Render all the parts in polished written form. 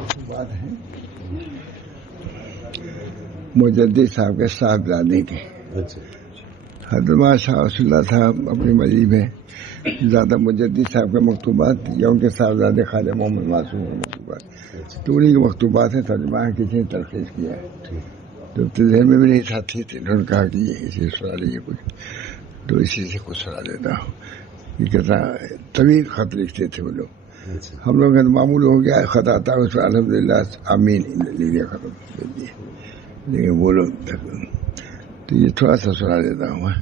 مکتوبات ہیں مجدد صاحب کے صاحبزادے کے. حضرت شاہ رسول اللہ صاحب اپنی مجلس میں زیادہ مجدد صاحب کے مکتوبات یا ان کے صاحبزادے خواجہ محمد معصوم کے مکتوبات تو انہیں کے مکتوبات ہیں. ترجمہ کسی نے تلخیص کیا ہے تو ذہن میں بھی نہیں تھا تھی تو انہوں نے کہا کہ یہ اسی سنا لیجیے کچھ تو اسی سے کچھ سنا دیتا ہوں. یہ کتنا طویل خط لکھتے تھے وہ لوگ. ہم لوگ کا معمول ہو گیا خط آتا ہے اس پر الحمد للہ آمین لیجیے ختم کر دیے لیکن وہ لوگ تو یہ تھوڑا سا سنا دیتا ہوں میں.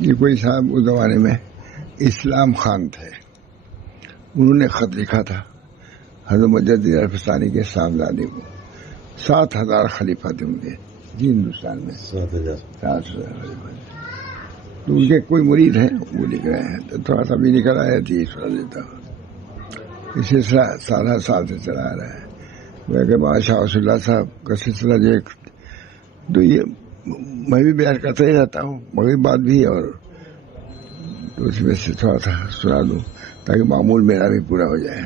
یہ کوئی صاحب اس زمانے میں اسلام خان تھے. انہوں نے خط لکھا تھا حضرت مجدد الفسانی کے صاحبزادے کو. 7,000 خلیفہ تھے ان کے جی ہندوستان میں. 7,000 خلیفہ تو ان کے کوئی مرید ہیں وہ لکھ رہے ہیں تو تھوڑا سا بھی نکل آیا تھی سنا دیتا ہوں. یہ سلسلہ 7 سال سے چلا آ رہا ہے. وہ شاہ رسول اللہ صاحب کا سلسلہ جو ایک تو یہ میں بھی بیان کرتا ہی رہتا ہوں مغرب بات بھی اور تو اس میں سے تھوڑا سا سنا دوں تاکہ معمول میرا بھی پورا ہو جائے.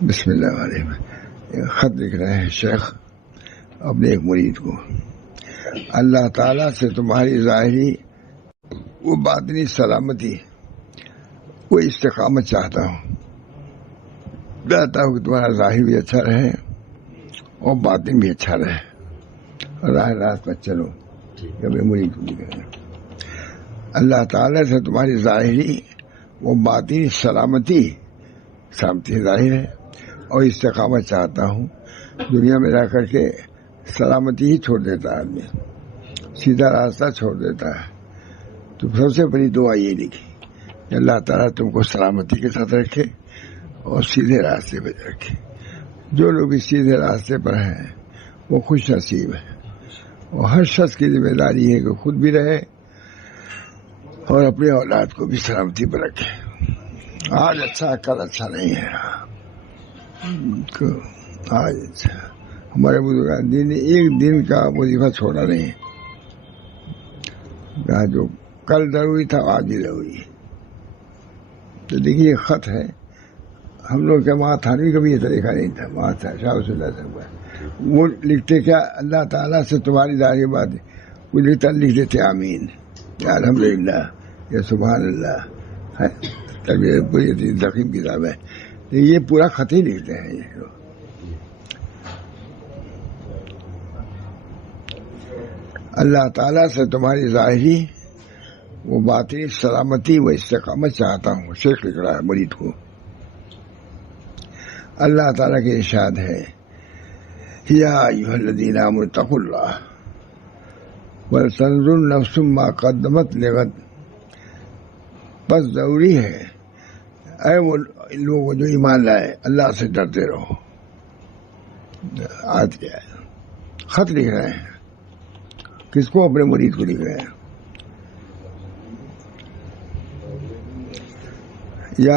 بسم اللہ الرحمن الرحیم. خط لکھ رہے ہیں شیخ اپنے ایک مرید کو. اللہ تعالیٰ سے تمہاری ظاہری وہ باطنی سلامتی وہ استقامت چاہتا ہوں. چاہتا ہوں کہ تمہارا ظاہر بھی اچھا رہے اور باطن بھی اچھا رہے اور راہ راست پر چلو. جب مرید کو لکھ رہے ہیں اللہ تعالیٰ سے تمہاری ظاہری وہ باطنی سلامتی ظاہر ہے اور استقامت چاہتا ہوں. دنیا میں رہ کر کے سلامتی ہی چھوڑ دیتا ہے آدمی سیدھا راستہ چھوڑ دیتا ہے. تو سب سے بڑی دعا یہ لکھی کہ اللہ تعالیٰ تم کو سلامتی کے ساتھ رکھے اور سیدھے راستے پہ رکھے. جو لوگ بھی سیدھے راستے پر ہیں وہ خوش نصیب ہیں اور ہر شخص کی ذمہ داری ہے کہ خود بھی رہے اور اپنے اولاد کو بھی سلامتی پر رکھے. آج اچھا کل اچھا نہیں ہے. آج ہمارے بزرگان دین نے ایک دن کا وظیفہ چھوڑا نہیں. جو کل ضروری تھا آج بھی ضروری ہے. تو دیکھیے یہ خط ہے. ہم لوگ کے وہاں تھانوی کا بھی یہ طریقہ نہیں تھا. وہاں تھا شاہ رسول اللہ صاحب وہ لکھتے کیا اللہ تعالیٰ سے تمہاری ظاہری بات وہ لکھ دیتے آمین یا الحمد للہ یا سبحان اللہ. پوری ضخیم کتاب ہے یہ پورا خط ہی لکھتے ہیں یہ لوگ. اللہ تعالیٰ سے تمہاری ظاہری وہ باطنی سلامتی و استقامت چاہتا ہوں. شیخ لکھ رہا ہے مرید کو. اللہ تعالیٰ کے ارشاد ہے یا ایھا الذین آمنوا اتقوا اللہ ولتنظر نفس ما قدمت لغد. بس ضروری ہے اے وہ لوگ جو ایمان لائے اللہ سے ڈرتے رہو. آج کیا ہے خط لکھ رہے ہیں کس کو اپنے مرید کو لکھ رہے ہیں. یا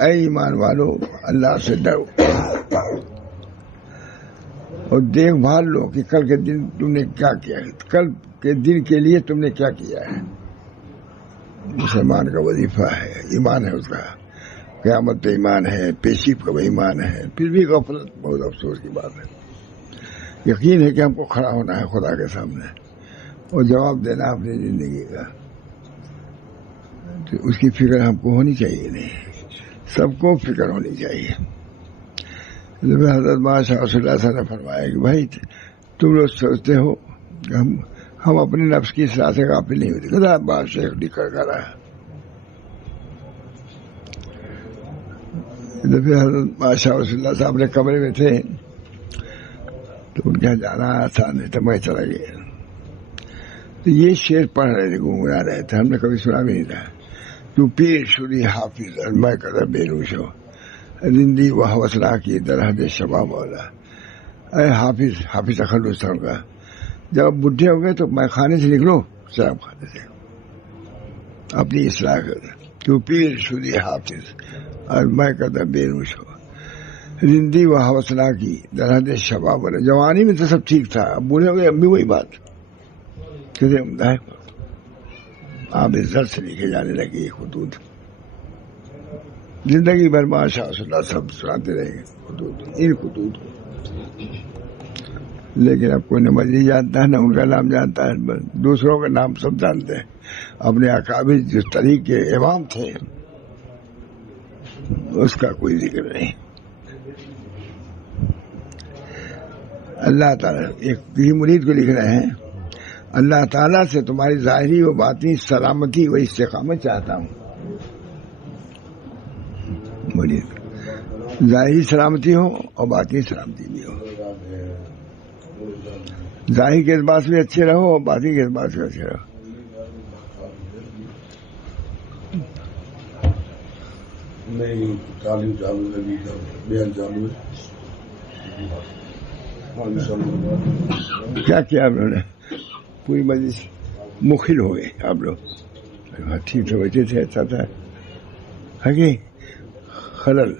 اے ایمان والو اللہ سے ڈرو اور دیکھ بھال لو کہ کل کے دن تم نے کیا کیا ہے. کل کے دن کے لیے تم نے کیا کیا ہے. مسلمان کا وظیفہ ہے ایمان ہے اس کا. قیامت پہ ایمان ہے پیشی کا ایمان ہے. پھر بھی غفلت بہت افسوس کی بات ہے. یقین ہے کہ ہم کو کھڑا ہونا ہے خدا کے سامنے اور جواب دینا اپنی زندگی کا. تو اس کی فکر ہم کو ہونی چاہیے. نہیں سب کو فکر ہونی چاہیے. حضرت شاہ رسول اللہ صلی اللہ علیہ وسلم نے فرمایا کہ بھائی تم لوگ سوچتے ہو کہ ہم اپنے نفس کی اصلاح سے غافل نہیں ہوتے. خدا بات شیخ لکھ کر رہا ہے. حضرت شاہ رسول اللہ صاحب نے کمرے میں تھے تو ان کے جانا آسان نہیں تھا. میں چلا گیا تو یہ شعر پڑھ رہے تھے گنگنا رہے تھے. ہم نے کبھی سنا بھی نہیں تھا. تو پیر شری حافظ میں قدر بے روش ہو رندی و حوصلہ کی درحد شباب مولا. اے حافظ اخلوص صاحب کا جب بڈھے ہو گئے تو میں خانے سے نکلو شراب خانے سے اپنی اصلاح کر. تو پیر شری حافظ اور میں قدر بے روش ہو رندی و حوصلہ کی درحد شباب والا. جوانی میں تو سب ٹھیک تھا, اب بوڑھے ہو گئے اب بھی وہی بات. کیسے عمدہ ہے, آپ عزت سے لکھے جانے لگے یہ خطوط. زندگی بھر ماشاء اللہ سب سناتے رہے گے خطوط, ان خطوط کو. لیکن اب کوئی نہ مجھے جانتا ہے نہ ان کا نام جانتا ہے, دوسروں کا نام سب جانتے ہیں. اپنے اکابر جس طریقے کے امام تھے اس کا کوئی ذکر نہیں. اللہ تعالیٰ ایک کسی مرید کو لکھ رہے ہیں, اللہ تعالیٰ سے تمہاری ظاہری و باطنی سلامتی و استقامت چاہتا ہوں. مرید ظاہری سلامتی ہو اور باطنی سلامتی بھی ہو. ظاہر کے اعتبار سے اچھے رہو اور باطنی کے اعتبار سے اچھے رہو. نہیں تعلیم چالو ہے, بیان چالو ہے. کیا کیا آپ لوگوں نے؟ پوری مجلس مخل ہو گئے آپ لوگ. ٹھیک تھے, بچے تھے, اچھا تھا. آگے خلل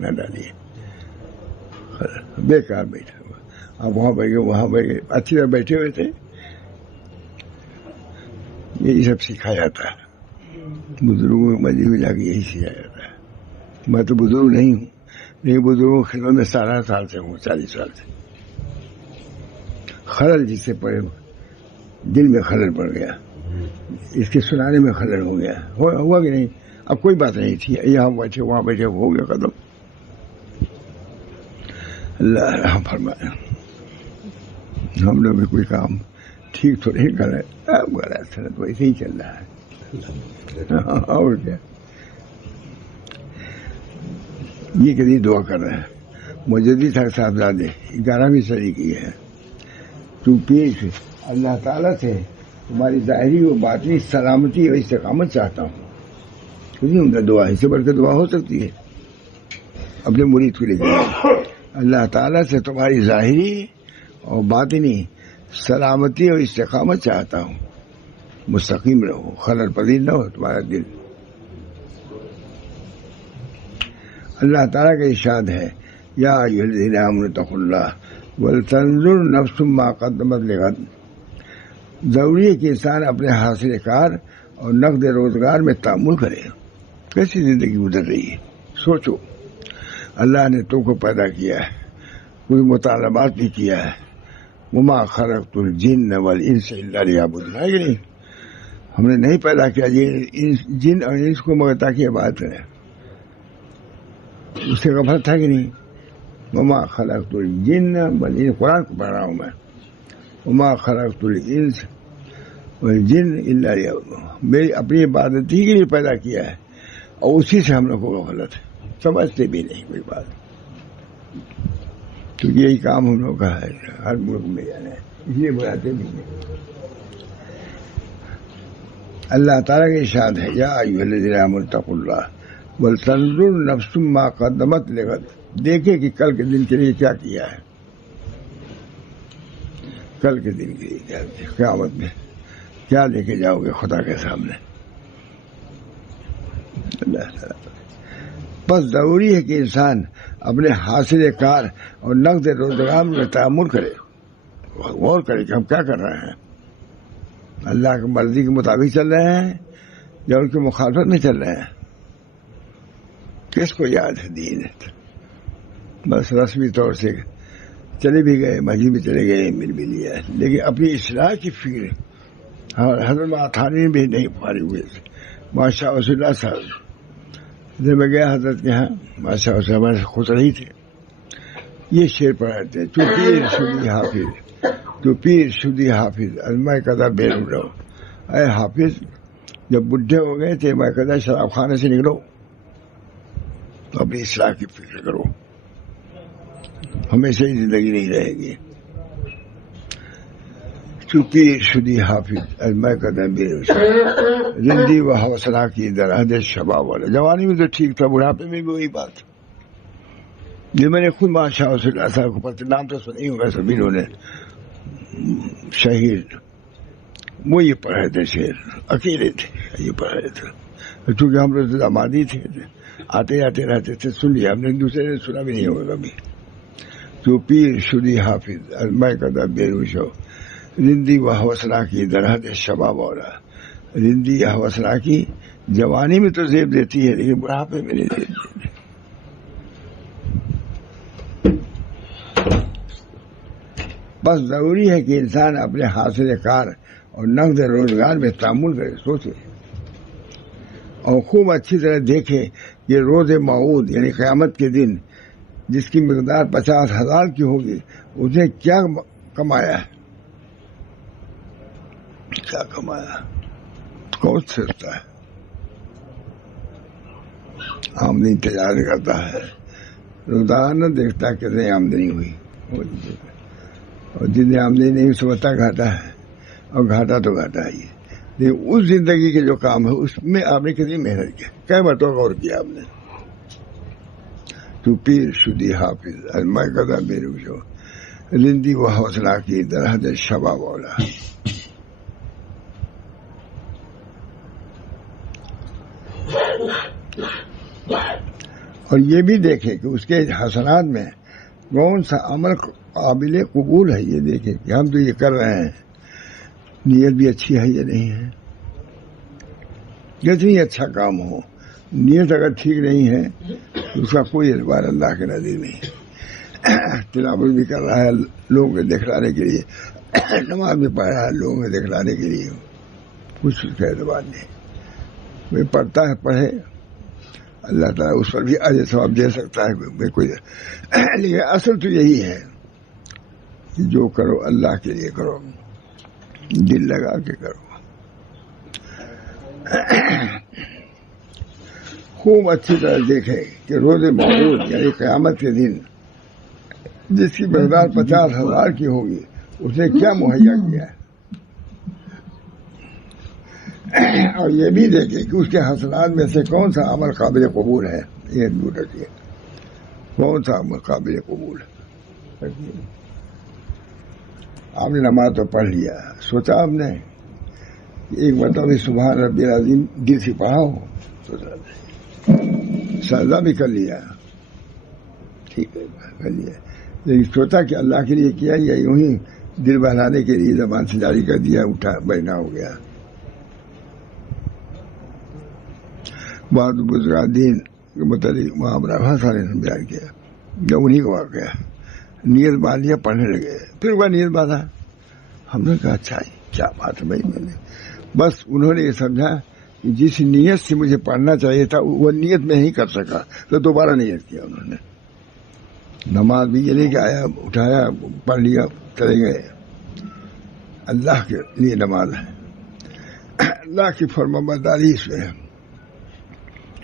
نہ ڈالیے, بیکار بیٹھا ہوا. آپ وہاں بیٹھ گئے وہاں بیٹھ گئے, اچھی طرح بیٹھے ہوئے تھے. یہی سب سکھایا جاتا ہے بزرگوں کی مجلس میں جا کے, یہی سکھایا جاتا ہے. میں تو بزرگ نہیں ہوں, لیکن بزرگوں کی خدمت میں 17 سال سے ہوں, 40 سال سے. خلل جس سے پڑے دل میں خلل پڑ گیا, اس کے سنانے میں خلل ہو گیا. ہوا کہ نہیں؟ اب کوئی بات نہیں تھی, یہاں بیٹھے وہاں بیٹھے, ہو گیا ختم. اللہ رحم فرمائے. ہم لوگ بھی کوئی کام ٹھیک تو نہیں کر رہے, اب سنت ویسے ہی چل رہا ہے. اور کیا, یہ کدی دعا کر رہے ہیں. مجدد صاحبزادے 11ویں صدی کی ہے. تو پیش اللہ تعالیٰ سے تمہاری ظاہری و باطنی سلامتی اور استقامت چاہتا ہوں. کتنی عمدہ دعا ہے, اس سے بڑھ کے دعا ہو سکتی ہے؟ اپنے مرید کو لکھ اللہ تعالیٰ سے تمہاری ظاہری اور باطنی سلامتی اور استقامت چاہتا ہوں. مستقیم رہو, خلل پذیر نہ ہو تمہارا دل. اللہ تعالیٰ کا ارشاد ہے, یا ایھا الذین آمنوا اتقوا اللہ ولتنظر نفس ما قدمت لغد. ضروری ہے کہ انسان اپنے حاصل کار اور نقد روزگار میں تأمل کرے. کیسی زندگی گزر رہی ہے, سوچو. اللہ نے تم کو پیدا کیا ہے, کوئی مطالبات بھی کیا ہے. وما خلقت الجن والانس الا لیعبدون, ہے کہ نہیں؟ ہم نے نہیں پیدا کیا جن اور انس کو مگر تاکہ عبادت کریں. اس سے غفلت تھا کہ نہیں؟ وما خلقت الجن والانس, قرآن کو پڑھ رہا ہوں میں. وما خلقت الانس والجن الا لیعبدون, میری اپنی عبادت ہی کے لیے پیدا کیا ہے, اور اسی سے ہم لوگ کو غفلت ہے, سمجھتے بھی نہیں کوئی بات. کیونکہ یہی کام ہم لوگ کا ہے ہر ملک میں جانا ہے, اس لیے بلاتے بھی نہیں. اللہ تعالیٰ کا ارشاد ہے, یا ایھا الذین آمنوا اتقوا اللہ ولتنظر نفس ما قدمت لغد. دیکھیں کہ کل کے دن کے لیے کیا کیا ہے. کل کے دن کے لیے کیا, قیامت میں کیا لے کے جاؤ گے خدا کے سامنے. اللہ تعالیٰ بس ضروری ہے کہ انسان اپنے حاصل کار اور نقد روزگار میں تأمل کرے, غور کرے کہ ہم کیا کر رہے ہیں. اللہ کی مرضی کے مطابق چل رہے ہیں یا ان کی مخالفت میں چل رہے ہیں. کس کو یاد ہے دین؟ بس رسمی طور سے چلے بھی گئے, مسجد میں چلے گئے, مل بھی لیا, لیکن اپنی اصلاح کی فکر. حضرت تھانی بھی نہیں فارغ ہوئے تھے. ماشاء اللہ صاحب جب میں گیا حضرت کے یہاں, ماشاء اللہ ہمارے خوش رہی تھے. یہ شعر پڑھاتے ہیں, تو پیر شدی حافظ, تو پیر شدی حافظ میں کدا بیرون رہو. اے حافظ, جب بڈھے ہو گئے تھے میں کدا شراب خانے سے نکلو, تو اپنی اصلاح کی فکر کرو, ہمیشہ ہی زندگی نہیں رہے گی. تو پیر شدی حافظ میں کدا بیرون رندی و حوصلہ کی درحد شباب والا. جوانی میں تو ٹھیک تھا, بڑھاپے میں بھی وہی بات. یہ میں نے خود ماشاء اللہ صاحب کو پتہ, نام تو سنا ہی ہوگا سبھی لوگوں نے, شہید, وہ یہ پڑھ رہے تھے شعر, اکیلے تھے یہ پڑھ رہے تھے. چونکہ ہم لوگ آبادی تھے, آتے جاتے رہتے تھے، سن لیا ہم نے، دوسرے نے سنا بھی نہیں ہوگا کبھی. جو پیر شدی حافظ میں کدا بے روش ہو، رندی و حوصلہ کی درحد شباب والا. رندی یا حوصلہ کی جوانی میں تو زیب دیتی ہے لیکن بڑھاپے میں نہیں دیتی. بس ضروری ہے کہ انسان اپنے حاصل کار اور نقد روزگار میں تعامل کرے، سوچے اور خوب اچھی طرح دیکھے کہ روز موعود یعنی قیامت کے دن جس کی مقدار 50,000 کی ہوگی اس نے کیا کمایا ہے، کیا کمایا، کون سوچتا ہے. آمدنی تجارت کرتا ہے، روزانہ دیکھتا ہے کتنی آمدنی ہوئی، اور جن نے آمدنی نہیں سمجھتا گھاٹا ہے، اور گھاٹا تو گھاٹا ہی ہے. لیکن اس زندگی کے جو کام ہے اس میں آپ نے کتنی محنت کی، کئی مرتبہ غور کیا آپ نے. تو پیر شدی حافظ میں کدا بے روش ہو، رندی و حوصلہ کی درحد شباب والا. اور یہ بھی دیکھے کہ اس کے حسنات میں کون سا عمل قابل قبول ہے. یہ دیکھے کہ ہم تو یہ کر رہے ہیں، نیت بھی اچھی ہے یا نہیں ہے. کتنی اچھا کام ہو، نیت اگر ٹھیک نہیں ہے تو اس کا کوئی اعتبار اللہ کے نزدیک نہیں. تلاوت بھی کر رہا ہے لوگوں کو دکھلانے کے لیے، نماز بھی پڑھ رہا ہے لوگوں کو دکھلانے کے لیے، کچھ اس کا اعتبار نہیں. کوئی پڑھتا ہے پڑھے، اللہ تعالیٰ اس پر بھی اجر ثواب دے سکتا ہے کوئی. لیکن اصل تو یہی ہے کہ جو کرو اللہ کے لیے کرو، دل لگا کے کرو. خوب اچھی طرح دیکھے کہ روز موعود یعنی قیامت کے دن جس کی مقدار 50,000 کی ہوگی اس نے کیا مہیا کیا ہے. اور یہ بھی دیکھے کہ اس کے حسنات میں سے کون سا عمل قابل قبول ہے. یہ دور رکھیے، کون سا عمل قابل قبول ہے. آپ نے نماز تو پڑھ لیا، سوچا آپ نے ایک مرتبہ سبحان ربی العظیم دل سے پڑھا ہو، سجدہ بھی کر لیا، ٹھیک ہے کر لیا، لیکن سوچا کہ اللہ کے لیے کیا یا یوں ہی دل بہلانے کے لیے زبان سے جاری کر دیا، اٹھا بیٹھا ہو گیا. بعض بزرگان کے متعلق معاملہ بہت سارے نے بیان کیا، جب انہیں کو واقعہ نیت باندھ لیا، پڑھنے لگے، پھر وہ نیت باندھا. ہم نے کہا اچھا کیا بات ہے بھائی. میں نے بس انہوں نے یہ سمجھا کہ جس نیت سے مجھے پڑھنا چاہیے تھا وہ نیت میں نہیں کر سکا، تو دوبارہ نیت کیا انہوں نے. نماز بھی یہ نہیں کہ آیا اٹھایا پڑھ لیا چلے گئے. اللہ کے لیے نماز ہے، اللہ کی فرمانبرداری اس میں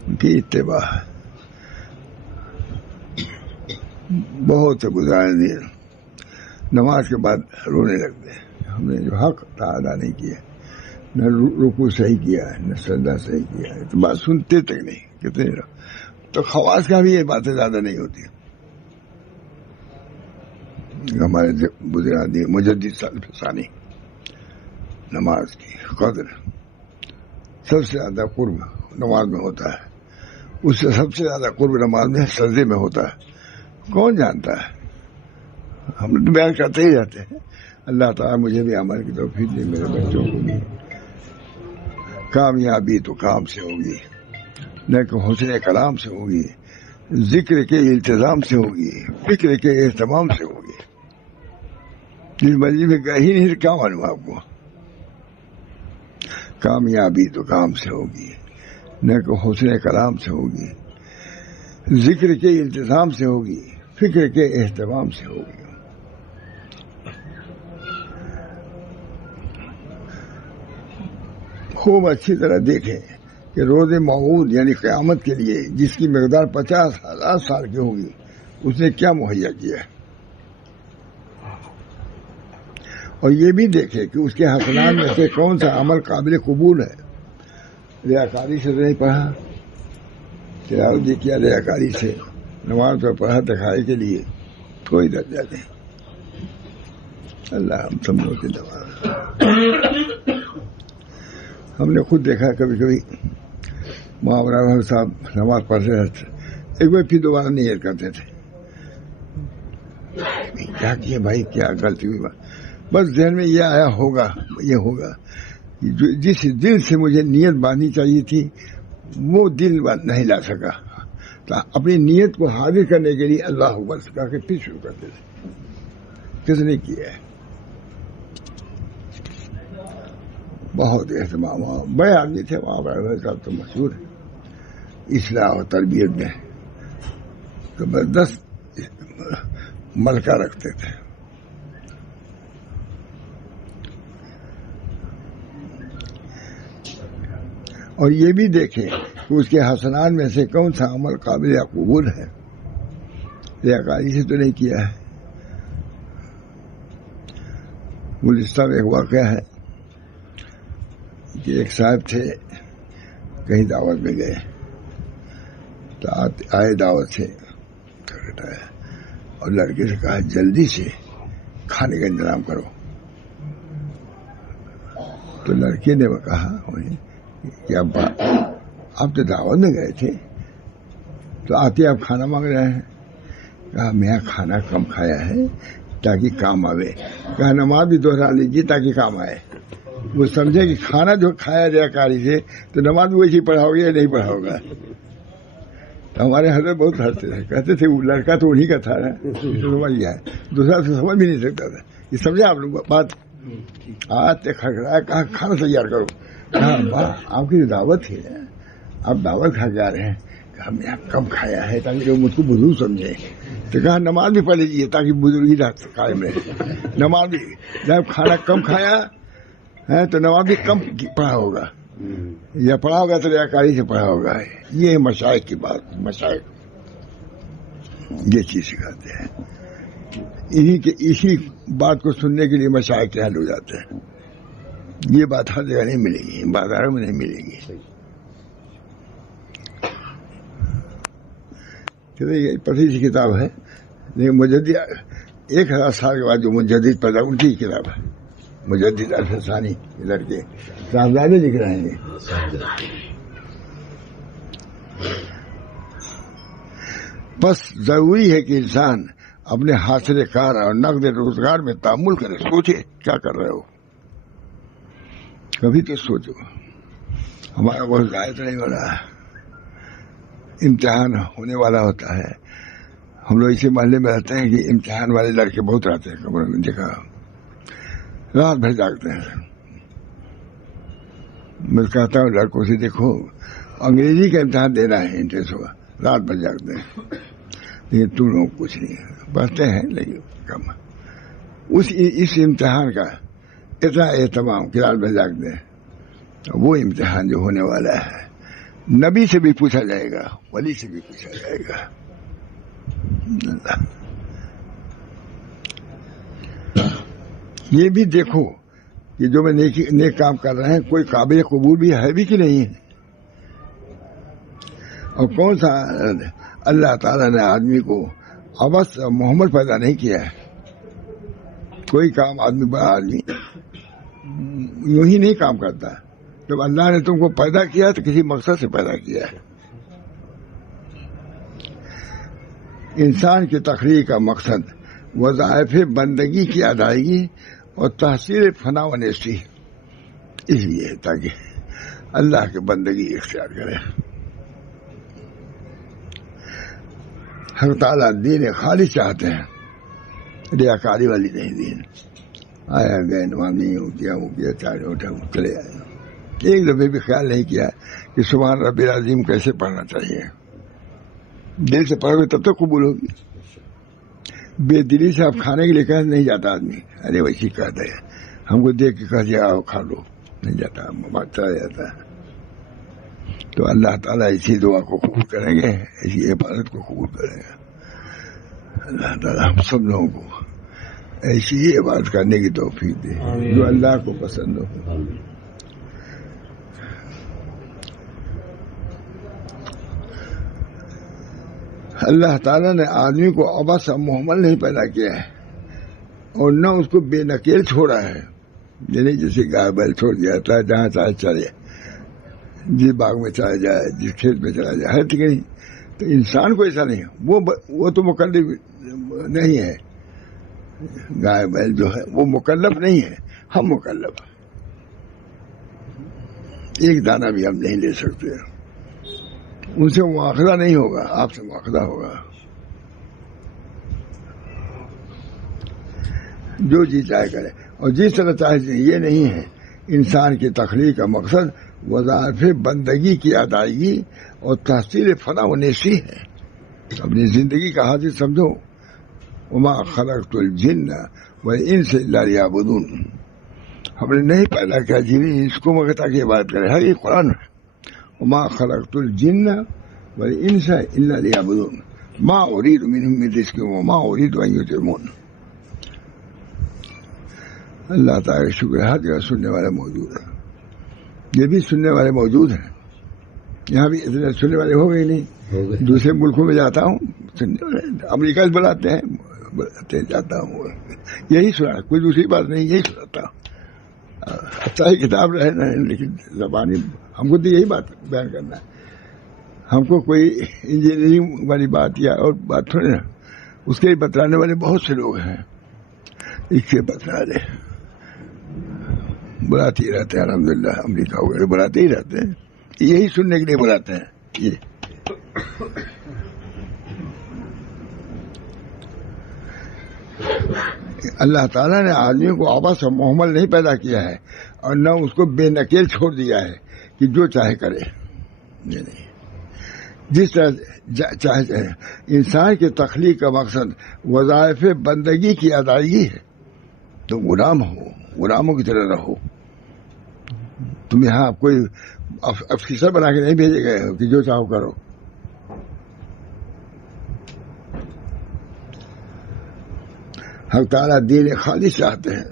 ان کی اتباع ہے. بہت سے گزارے دن نماز کے بعد رونے لگتے ہیں، ہم نے جو حق تھا ادا نہیں کیا، نہ رکوع صحیح کیا ہے، نہ سجدہ صحیح کیا ہے. تو بات سنتے تک نہیں، کتنے تو خواص کا بھی یہ باتیں زیادہ نہیں ہوتی. ہمارے بزرگان مجدد ثانی نماز کی قدر سب سے زیادہ قرب نماز میں ہوتا ہے، اس سے سب سے زیادہ قرب نماز میں سجدے میں ہوتا ہے. کون جانتا ہے، ہم تو بیان کرتے ہی رہتے ہیں. اللہ تعالیٰ مجھے بھی عمل کی توفیق دے، میرے بچوں کو بھی. کامیابی تو کام سے ہوگی، نہ کہ حسن کلام سے ہوگی، ذکر کے التزام سے ہوگی، فکر کے اہتمام سے ہوگی. جس مسجد میں گئے ہی نہیں کیا معلوم آپ کو. کامیابی تو کام سے ہوگی، نہ کہ حسن کلام سے ہوگی، ذکر کے التزام سے ہوگی، فکر کے اہتمام سے ہوگی. خوب اچھی طرح دیکھیں کہ روز موعود یعنی قیامت کے لیے جس کی مقدار 50,000 سال کی ہوگی اس نے کیا مہیا کیا ہے. اور یہ بھی دیکھے کہ اس کے حسنات میں سے کون سا عمل قابل قبول ہے. ریاکاری سے نہیں پڑھا، تلاوت بھی کیا ریاکاری سے، نماز پر پڑھا دکھائی کے لیے، کوئی درجہ نہیں. اللہ ہم سب لوگ کی دعا. ہم نے خود دیکھا کبھی کبھی محاورہ صاحب نماز پڑھ رہے تھے، ایک بار پھر دوبارہ نیت کرتے تھے، کیا کیا بھائی، کیا غلطی ہوئی، بس ذہن میں یہ آیا ہوگا، یہ ہوگا جس دل سے مجھے نیت باندھنی چاہیے تھی وہ دل نہیں لا سکا، تو اپنی نیت کو حاضر کرنے کے لیے اللہ اکبر کہا کے پھر شروع کرتے تھے. کس نے کیا ہے؟ بہت اہتمام ہوا، بڑے آدمی تھے وہاں پر، صاحب تو مشہور ہے اصلاح اور تربیت میں زبردست ملکہ رکھتے تھے. اور یہ بھی دیکھیں کہ اس کے حسنات میں سے کون سا عمل قابل قبول ہے، ریاکاری سے تو نہیں کیا ہے. گلستہ میں ایک واقعہ ہے کہ ایک صاحب تھے، کہیں دعوت میں گئے تو آئے دعوت سے اور لڑکے سے کہا جلدی سے کھانے کا انتظام کرو. تو لڑکے نے کہا کہ ابا آپ تو دعوت میں گئے تھے تو آتے آپ کھانا مانگ رہے ہیں. کہا میں کھانا کم کھایا ہے تاکہ کام آئے. کہا نماز بھی دوہرا لیجیے تاکہ کام آئے. وہ سمجھے کہ کھانا جو کھایا ریاکاری سے تو نماز بھی ویسے پڑھاؤ گے یا نہیں پڑھاؤ گا. تو ہمارے حضرت بہت ہنستے تھے، کہتے تھے وہ لڑکا تو انہیں کا تھا نا، سمجھ گیا ہے، دوسرا تو سمجھ بھی نہیں سکتا تھا. یہ سمجھے آپ لوگ بات؟ آتے کھڑکھڑایا، کہا کھانا تیار کرو. کہا آپ کی جو دعوت ہے آپ دعوت کھا کے آ رہے ہیں. کہا میں آپ کم کھایا ہے تاکہ لوگ مجھ کو بزرگ سمجھے. تو کہا نماز بھی پڑھ لیجیے تاکہ بزرگی قائم رہے. نماز بھی جب کھانا کم کھایا ہے تو نماز بھی کم پڑھا ہوگا، یا پڑھا ہوگا تو ریاکاری سے پڑھا ہوگا. یہ مشائخ کی بات، مشائخ یہ چیز سکھاتے ہیں. اسی بات کو سننے کے لیے مشائخ کے حل ہو جاتے ہیں. یہ بات ہر جگہ نہیں ملے گی، بازاروں میں نہیں ملے گی. یہ پتلی سی کتاب ہے لیکن مجدد 1000 سال کے بعد جو مجدد پیدا ان کی کتاب ہے. مجدد الفسانی لڑکے صاحبزادے لکھ رہے ہیں. بس ضروری ہے کہ انسان اپنے حاصل کار اور نقد روزگار میں تعامل کرے. سوچے کیا کر رہے ہو، کبھی تو سوچو. ہمارا بہت ضائع تو نہیں ہو رہا ہے. امتحان ہونے والا ہوتا ہے. ہم لوگ اسی محلے میں رہتے ہیں کہ امتحان والے لڑکے بہت رہتے ہیں. کمرے میں دیکھا رات بھر جاگتے ہیں. میں کہتا ہوں لڑکوں سے دیکھو انگریزی کا امتحان دینا ہے، انٹرسٹ ہوگا، رات بھر جاگتے ہیں. لیکن تم لوگ کچھ نہیں پڑھتے ہیں لیکن کم. اس امتحان کا اتنا اہتمام کہ رات بھر جاگتے ہیں. وہ امتحان جو ہونے والا ہے نبی سے بھی پوچھا جائے گا، ولی سے بھی پوچھا جائے گا. یہ بھی دیکھو کہ جو میں نیک کام کر رہے ہیں کوئی قابل قبول بھی ہے بھی کہ نہیں ہے. اور کون سا اللہ تعالیٰ نے آدمی کو عبث محمد پیدا نہیں کیا ہے. کوئی کام آدمی بڑا آدمی یوں ہی نہیں کام کرتا. جب اللہ نے تم کو پیدا کیا تو کسی مقصد سے پیدا کیا ہے. انسان کی تخلیق کا مقصد وظائف بندگی کی ادائیگی اور تحصیل فنا و نیستی اس لیے ہے تاکہ اللہ کی بندگی اختیار کرے. حق تعالیٰ دین خالص چاہتے ہیں، ریاکاری والی نہیں. دین آیا گئے نماز نہیں ہو کیا وہ کیا چارے اٹھا چلے آئے. ایک دفعہ بھی خیال نہیں کیا کہ سبحان رب العظیم کیسے پڑھنا چاہیے. دل سے پڑھو گے تب تک قبول ہوگی. بے دلی سے آپ کھانے کے لیے کہہ نہیں جاتا آدمی. ارے ویسے کہتا ہے، ہم کو دیکھ کے کہہ دیا آؤ کھا لو، نہیں جاتا، چلا جاتا ہے. تو اللہ تعالیٰ اسی دعا کو قبول کریں گے، اسی عبادت کو قبول کریں گے. اللہ تعالیٰ ہم سب لوگوں کو ایسی ہی عبادت کرنے کی توفیق دے جو اللہ کو پسند ہو. اللہ تعالیٰ نے آدمی کو عبث محمل نہیں پیدا کیا ہے اور نہ اس کو بے نکیل چھوڑا ہے. یعنی جیسے گائے بیل چھوڑ دیا تھا جہاں چاہے چلے. جس باغ میں چلا جائے، جس کھیت میں چلا جائے، ہر جگہ. تو انسان کو ایسا نہیں ہے، وہ تو مکلف نہیں ہے. گائے بیل جو ہے وہ مکلف نہیں ہے، ہم مکلف. ایک دانہ بھی ہم نہیں لے سکتے. ان سے مواخذہ نہیں ہوگا، آپ سے مواخذہ ہوگا. جو جی چاہے کرے اور جس طرح چاہے. یہ نہیں ہے انسان کی تخلیق کا مقصد وظائف بندگی کی ادائیگی اور تحصیل فنا و نیسی ہے. اپنی زندگی کا حاصل سمجھو. وما خلقت الجن والانس الا لیعبدون. ہم نے نہیں پیدا کیا جنی اس کو مگر تاکہ عبادت کرے. ہے یہ قرآن ہے. وما خلقت الجن والانس الا لیعبدون ما اريد منهم من رزق وما اريد ان يطعمون. اللہ تعالیٰ کا شکر ہے، ہر جگہ سننے والے موجود ہیں. یہ بھی سننے والے موجود ہیں. یہاں بھی اتنے سننے والے ہو گئے نہیں. دوسرے ملکوں میں جاتا ہوں، امریکہ سے بلاتے ہیں جاتا ہوں، یہی سنا. کوئی دوسری بات نہیں، یہی سناتا ہوں. اچھا ہی کتاب رہے نا، لیکن زبانی ہم کو تو یہی بات بیان کرنا ہے. ہم کو کوئی انجینئرنگ والی بات یا اور بات تھوڑی نا. اس کے بتلانے والے بہت سے لوگ ہیں. اس کے بتلانے بلاتے ہی رہتے ہیں. الحمدللہ امریکہ وغیرہ بلاتے ہی رہتے ہیں. یہی سننے کے لیے بلاتے ہیں. یہ اللہ تعالیٰ نے آدمی کو آپس میں محمل نہیں پیدا کیا ہے اور نہ اس کو بے نکیل چھوڑ دیا ہے کہ جو چاہے کرے. نہیں، جس طرح چاہے. انسان کی تخلیق کا مقصد وظائف بندگی کی ادائیگی ہے. تو غلام ہو، غلاموں کی طرح رہو. تم یہاں کوئی افسر بنا کے نہیں بھیجے گئے ہو کہ جو چاہو کرو. حق تعالیٰ دین خالص چاہتے ہیں.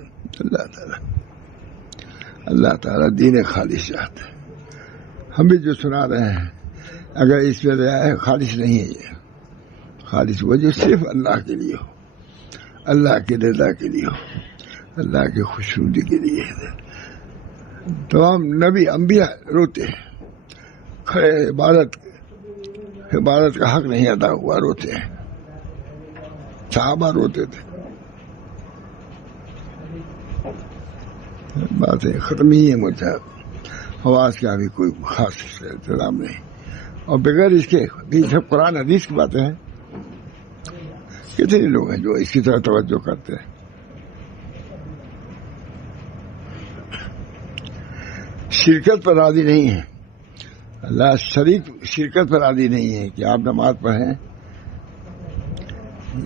اللہ تعالیٰ دین خالص چاہتے ہیں. ہم بھی جو سنا رہے ہیں اگر اس میں رعایت خالص نہیں ہے، یہ خالص وجہ صرف اللہ کے لیے ہو، اللہ کے رضا کے لیے ہو، اللہ کی خوشنودی کے لیے. تمام نبی انبیاء روتے ہیں. کھڑے عبادت کا حق نہیں ادا ہوا، روتے ہیں. صحابہ روتے تھے. باتیں ختم ہی ہے. مجھے آواز کا بھی کوئی خاص انتظام نہیں. اور بغیر اس کے بھی سب قرآن حدیث کی باتیں ہیں. کتنے لوگ ہیں جو اس کی طرح توجہ کرتے ہیں. شرکت پر راضی نہیں ہے. اللہ شرکت پر راضی نہیں ہے کہ آپ نماز پڑھیں.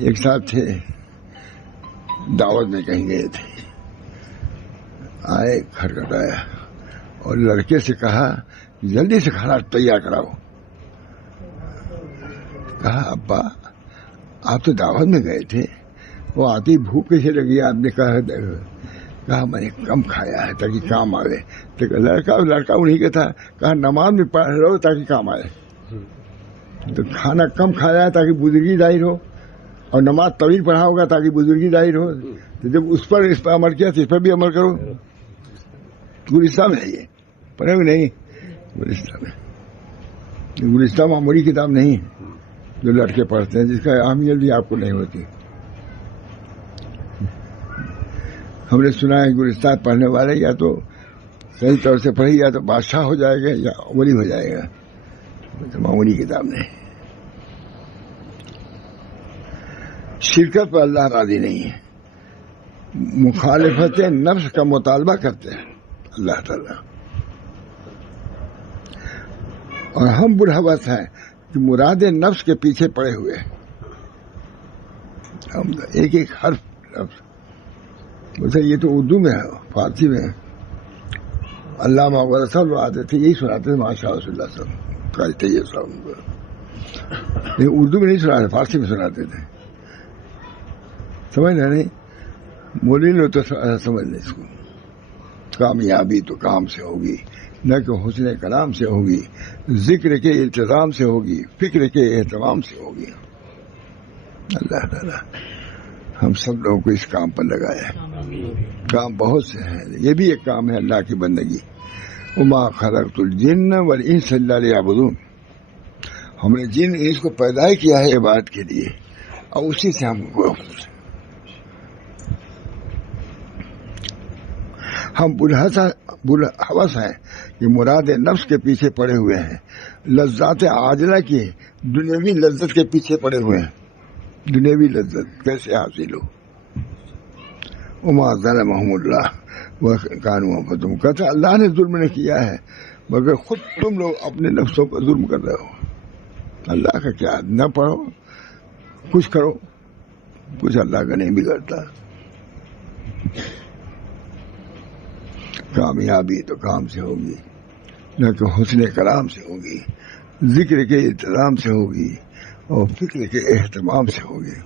ایک ساتھ تھے، دعوت میں کہیں گئے تھے. آئے، کھٹکھٹایا اور لڑکے سے کہا جلدی سے کھانا تیار کراؤ. کہا ابا آپ تو دعوت میں گئے تھے، وہ آتی بھوک کیسے لگی؟ آپ نے کہا میں نے کم کھایا ہے تاکہ کام آئے. تو لڑکا انہیں کا تھا. کہا نماز میں پڑھ رہو تاکہ کام آئے. تو کھانا کم کھایا ہے تاکہ بزرگی ظاہر ہو، اور نماز طویل پڑھا ہوگا تاکہ بزرگی ظاہر ہو. تو جب اس پر عمل کیا تو اس پر بھی عمل کرو. گلستان میں ہے یہ، پڑھے ہوئے نہیں؟ گلستان معمولی کتاب نہیں جو لڑکے پڑھتے ہیں، جس کا اہمیت بھی آپ کو نہیں ہوتی. ہم نے سنا ہے گلستان پڑھنے والے یا تو صحیح طور سے پڑھی یا تو بادشاہ ہو جائے گا یا ولی ہو جائے گا. معمولی کتاب نہیں. شرکت پر اللہ راضی نہیں ہے. مخالفت نفس کا مطالبہ کرتے ہیں اللہ تعالیٰ. اور ہم برحوث ہیں کہ مراد نفس کے پیچھے پڑے ہوئے ہیں. ہم ایک ایک حرف لفظ ویسے یہ تو اردو میں ہے، فارسی میں ہے. علامہ صاحب آتے تھے یہی سناتے تھے ماشاء اللہ صاحب کہتے یہ سب، لیکن اردو میں نہیں سناتے، فارسی میں سناتے تھے. سمجھ رہے نہیں؟ بولی لو تو سمجھ لیں اس کو. کامیابی تو کام سے ہوگی، نہ کہ حسن کلام سے ہوگی، ذکر کے التزام سے ہوگی، فکر کے اہتمام سے ہوگی. اللہ تعالیٰ ہم سب لوگوں کو اس کام پر لگایا ہے. کام بہت سے ہیں، یہ بھی ایک کام ہے اللہ کی بندگی. وما خلقت الجن والانس الا ليعبدون، ہم نے جن انس کو پیدا ہی کیا ہے عبادت کے لیے، اور اسی سے ہم کو ہم بلحوث ہیں کہ مراد نفس کے پیچھے پڑے ہوئے ہیں، لذات عاجلہ کی دنیاوی لذت کے پیچھے پڑے ہوئے ہیں۔ دنیاوی لذت کیسے حاصل ہو؟ وما ظلمهم اللہ وكانوا انفسهم، کہتے اللہ نے ظلم نہیں کیا ہے مگر خود تم لوگ اپنے نفسوں پر ظلم کر رہے ہو۔ اللہ کا کیا، نہ پڑھو کچھ کرو، کچھ اللہ کا نہیں بگڑتا۔ کامیابی تو کام سے ہوگی، نہ کہ حسن کلام سے ہوگی، ذکر کے انتظام سے ہوگی اور فکر کے اہتمام سے ہوگی۔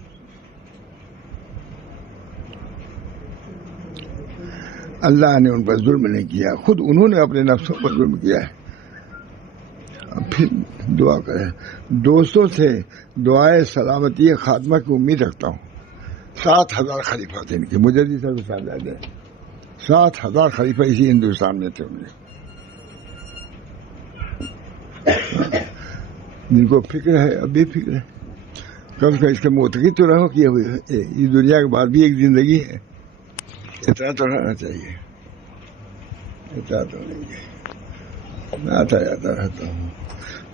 اللہ نے ان پر ظلم نہیں کیا، خود انہوں نے اپنے نفسوں پر ظلم کیا ہے۔ پھر دعا کریں، دوستوں سے دعائے سلامتی خاتمہ کی امید رکھتا ہوں۔ 7,000 خلیفہ تھے ان کے، مجدد صاحب صاحب 7,000 خلیفہ اسی ہندوستان میں تھے، جن کو فکر ہے، اب بھی فکر ہے، کم سے کم اس کے معتقد تو رہو کہ یہ دنیا کے بعد بھی ایک زندگی ہے، اتنا تو رہنا چاہیے، اتنا تو نہیں ہے۔ میں آتا جاتا رہتا ہوں،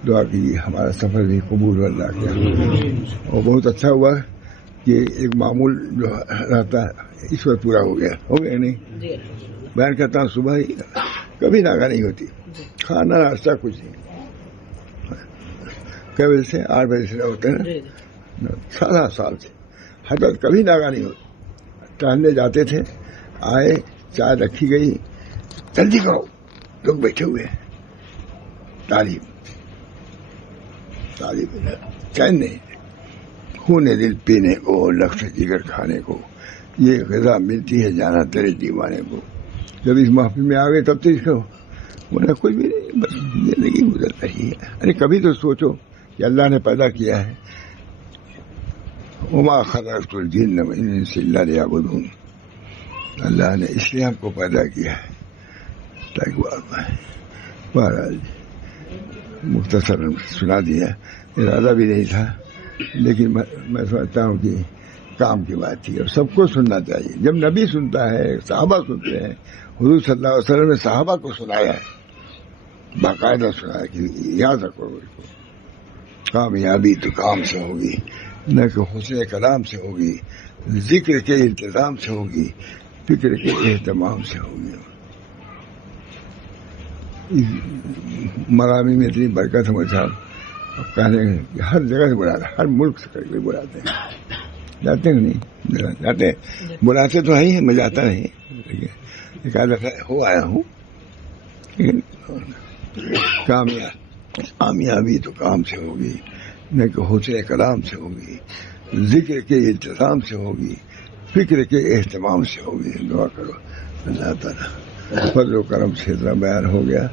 دعا کیجیے ہمارا سفر بھی قبول ہو اللہ کیا، اور بہت اچھا ہوا کہ ایک معمول جو رہتا ہے اس وقت پورا ہو گیا نہیں؟ بیان کرتا ہوں صبح ہی، کبھی ناگا نہیں ہوتی، کھانا ناشتہ کچھ نہیں، کئی بجے سے 8 بجے سے ہوتے ہیں نا، 7 سال سے حضرت کبھی ناگا نہیں ہوتی۔ ٹہلنے جاتے تھے، آئے چائے رکھی گئی، جلدی کرو لوگ بیٹھے ہوئے ہیں، تعلیم چین نہیں، خون دل پینے کو، لخت جگر کھانے کو، یہ غذا ملتی ہے جانا تیرے دیوانے کو۔ جب اس محفل میں آ گئے تب تو اس کو بولا کچھ بھی نہیں، بس زندگی گزر رہی ہے۔ ارے کبھی تو سوچو کہ اللہ نے پیدا کیا ہے، وما خلقت الجن والانس الا ليعبدون، اللہ نے اس لیے ہم کو پیدا کیا ہے تاکہ بہرحال مختصر سنا دیا، ارادہ بھی نہیں تھا، لیکن میں سمجھتا ہوں کہ کام کی بات تھی اور سب کو سننا چاہیے۔ جب نبی سنتا ہے، صحابہ سنتے ہیں، حضور صلی اللہ علیہ وسلم نے صحابہ کو سنایا ہے، باقاعدہ سنایا کہ یاد رکھو اس کو۔ کامیابی تو کام سے ہوگی، نہ کہ حسن کلام سے ہوگی، ذکر کے التزام سے ہوگی، فکر کے اہتمام سے ہوگی۔ مرامی میں اتنی برکت ہے مجھے صاحب، کہنے کہ ہر جگہ سے بلاتے، ہر ملک سے کر کے بلاتے ہیں، جاتے ہیں نہیں جاتے ہیں، بلاتے تو ہے ہی، میں جاتا نہیں، ایک آدھا ہو آیا ہوں۔ کامیابی تو کام سے ہوگی، نہ کہ حسن کلام سے ہوگی، ذکر کے انتظام سے ہوگی، فکر کے اہتمام سے ہوگی۔ دعا کرو اللہ تعالیٰ فضل و کرم سے اتنا بیان ہو گیا۔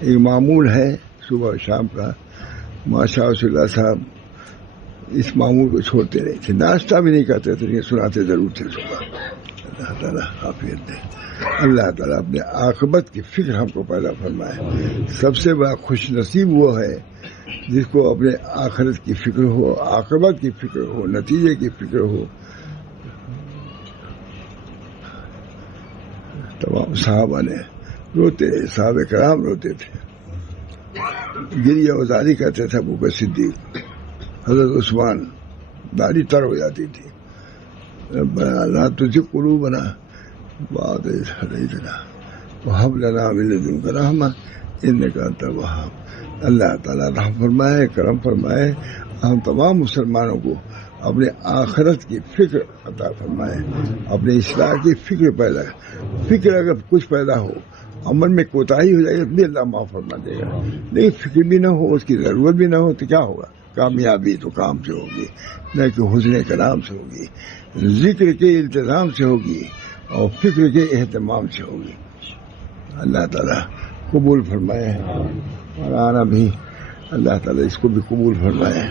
ایک معمول ہے صبح و شام کا، ماشاء اللہ صاحب اس معمول کو چھوڑتے نہیں تھے، ناشتہ بھی نہیں کرتے تھے، لیکن سناتے ضرور تھے صبح۔ اللہ تعالیٰ عافیت دے، اللہ تعالیٰ اپنے عاقبت کی فکر ہم کو پیدا فرمائے۔ سب سے بڑا خوش نصیب وہ ہے جس کو اپنے آخرت کی فکر ہو، عاقبت کی فکر ہو، نتیجے کی فکر ہو۔ تمام صحابہ نے روتے، صحابہ کرام روتے تھے، گریہ وزاری کرتے تھے ابو بکر صدیق، حضرت عثمان داڑھی تر ہو جاتی تھی۔ ربنا لا تزغ قلوبنا بعد إذ هديتنا وهب لنا من لدنك رحمة إنك أنت الوهاب۔ اللہ تعالیٰ رحم فرمائے، کرم فرمائے، ہم تمام مسلمانوں کو اپنے آخرت کی فکر عطا فرمائے، اپنے اصلاح کی فکر پیدا، فکر اگر کچھ پیدا ہو، عمل میں کوتاہی ہو جائے بھی اللہ معاف فرما دے گا، لیکن فکر بھی نہ ہو، اس کی ضرورت بھی نہ ہو تو کیا ہوگا؟ کامیابی تو کام سے ہوگی، نہ کہ حسن کلام سے ہوگی، ذکر کے التزام سے ہوگی اور فکر کے اہتمام سے ہوگی۔ اللہ تعالیٰ قبول فرمائے اور آنا بھی اللہ تعالیٰ اس کو بھی قبول فرمائے۔